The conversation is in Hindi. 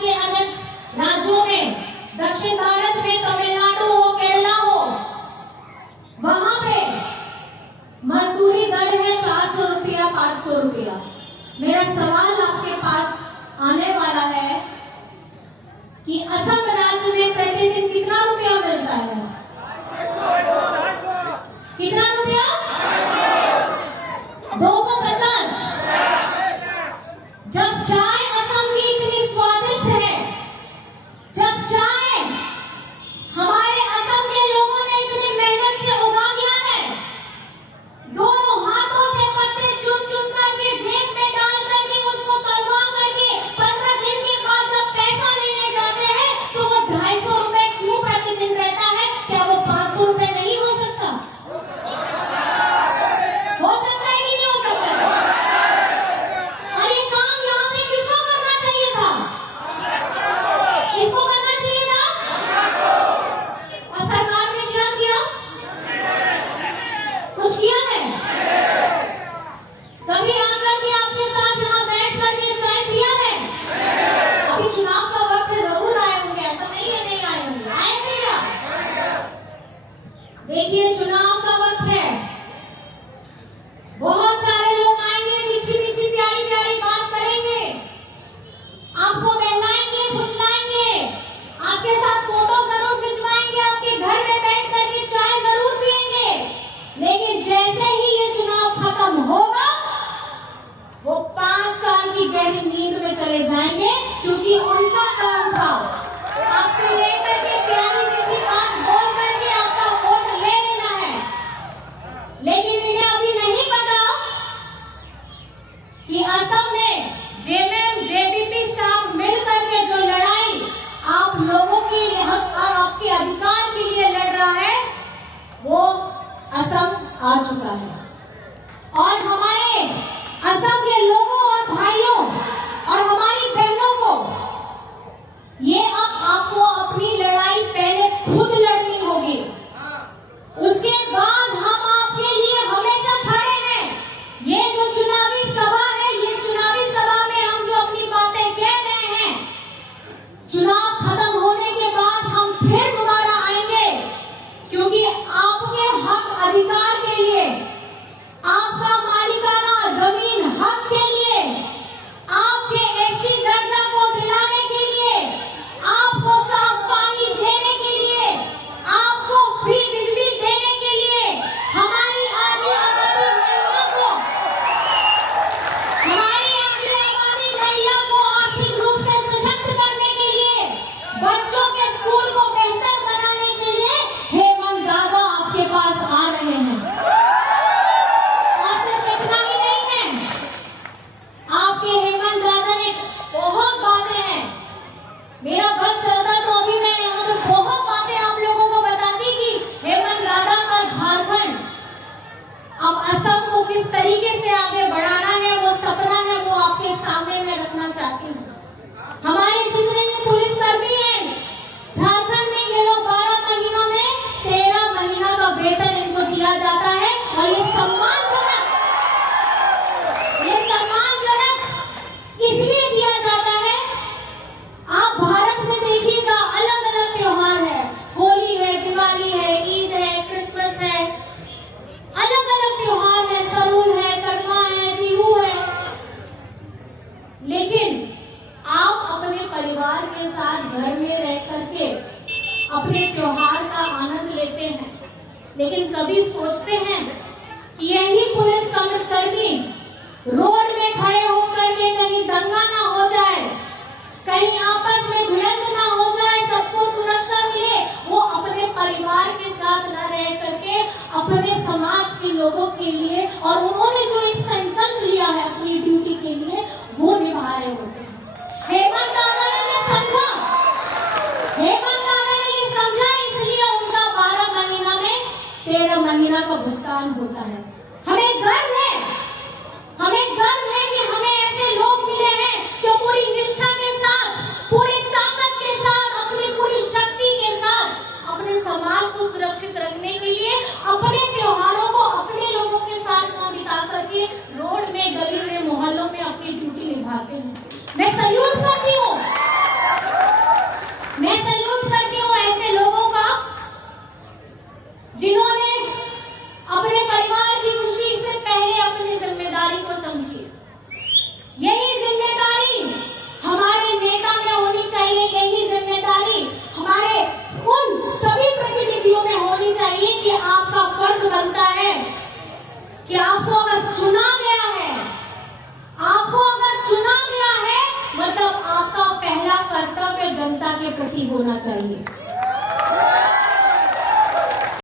के अन्य राज्यों में, दक्षिण भारत में तमिलनाडु हो, केरला हो, वहां पे मजदूरी दर है 400 रुपया, 500 रुपया। मेरा सवाल आपके पास आने वाला है कि असम राज्य में प्रतिदिन कितना रुपया मिलता है? कितना रुपया? 250। जब चाय असम की इतनी स्वादिष्ट है, जब चाय हमारे असम के लोगों ने इतनी मेहनत से उगा दिया है, दोनों हाथों से पत्ते चुन चुन करके जेब में डाल करके उसको तलवा करके 15 दिन के बाद जब पैसा लेने जाते हैं तो वो 250 रुपए क्यों प्रतिदिन रहता है? क्या वो 500 रुपए नहीं हो सकता? हो सकता है कि नहीं हो सकता? और ये काम यहाँ पे किसको करना चाहिए था? किसको करना चाहिए था? और सरकार ने क्या किया? कुछ किया है? कभी आकर के आपके साथ यहाँ बैठ करके चाय पिया है? अभी चुनाव का वक्त जरूर आए होंगे, ऐसा नहीं है नहीं आए होंगे, आए थे क्या? देखिए चुनाव का वक्त है, बहुत सारे लोग आएंगे, मीठी मीठी प्यारी प्यारी बात करेंगे, आपको बहलाएंगे, फुसलाएंगे, आपके साथ फोटो जरूर खिंचवाएंगे, आपके घर में बैठ करके चाय जरूर पिएंगे, लेकिन जैसे ही ये चुनाव खत्म होगा वो 5 साल की गहरी नींद में चले जाएंगे, क्योंकि उनका काम था आपसे लेकर के प्यारी मीठी बात बोल करके आपका वोट ले लेना है। लेकिन इन्हें अभी नहीं पता कि असम में जेएमएम जेबीपी साथ मिल करके जो लड़ाई आप लोगों के हक और आपके अधिकार के लिए लड़ रहा है वो असम आ चुका है। और हमारे असम के लोगों और भाइयों और हमारी बहनों को ये अब आपको अपनी लड़ाई पहले खुद लड़नी होगी, उसके बाद हम आपके लिए हमेशा खड़े हैं। ये जो चुनावी सभा है, ये चुनावी सभा में हम जो अपनी बातें कह रहे हैं, चुनाव खत्म होने के बाद हम फिर दोबारा आएंगे, क्योंकि आपके हक अधिकार के लिए, आपका मालिकाना जमीन हक के लिए, आपके एससी दर्जा को दिलाने के लिए, आपको साफ पानी देने के लिए, आपको फ्री बिजली देने के लिए, हमारी आधी आबादी महिला को, हमारी आधी आबादी महिला को आर्थिक रूप से सशक्त करने के लिए, बच्चों के स्कूल को बेहतर बनाने के लिए हेमंत दादा आपके पास आ रहे हैं। और सिर्फ इतना ही नहीं है, आपके हेमंत दादा ने बहुत बातें हैं, मेरा बस चलता तो अभी मैं यहाँ पे बहुत बातें आप लोगों को बता दी कि हेमंत दादा का झारखंड अब असम को किस तरीके से आगे बढ़ाना है, वो सपना है, वो आपके सामने मैं रखना चाहती हूँ। हमारे जितने भी पुलिसकर्मी हैं झारखंड में, ये लोग 12 महीनों में 13 महीना का वेतन इनको दिया जाता है, और ये सम्मानजनक इसलिए दिया जाता है। आप भारत में देखिएगा अलग अलग त्योहार है, होली है, दिवाली है, ईद है, क्रिसमस है, अलग अलग त्योहार है, सरूल है, करमा है, बिहू है, लेकिन आप अपने परिवार के साथ घर में रह करके अपने त्योहार का आनंद लेते हैं, लेकिन कभी सोचते हैं कि यही पुलिस कर्मी रोड में खड़े होकर के कहीं दंगा ना हो जाए, कहीं आपस में भिड़ंत ना हो जाए, सबको सुरक्षा मिले, वो अपने परिवार के साथ न रह करके अपने समाज के लोगों के लिए, और उन्होंने जो एक संकल्प लिया है अपनी ड्यूटी के लिए, वो निभा रहे होते हैं। हेमंत दादा ने ये समझा, हेमंत दादा ने ये समझा, इसलिए उनका 12 महीना में 13 महीना का भुगतान होता है। हमें गर्व है, हमें गर्व है कि हमें ऐसे लोग मिले हैं जो पूरी निष्ठा के साथ, पूरी ताकत के साथ, अपनी पूरी शक्ति के साथ अपने समाज को सुरक्षित रखने के लिए अपने त्योहारों को अपने लोगों के साथ बिता करके प्रति होना चाहिए।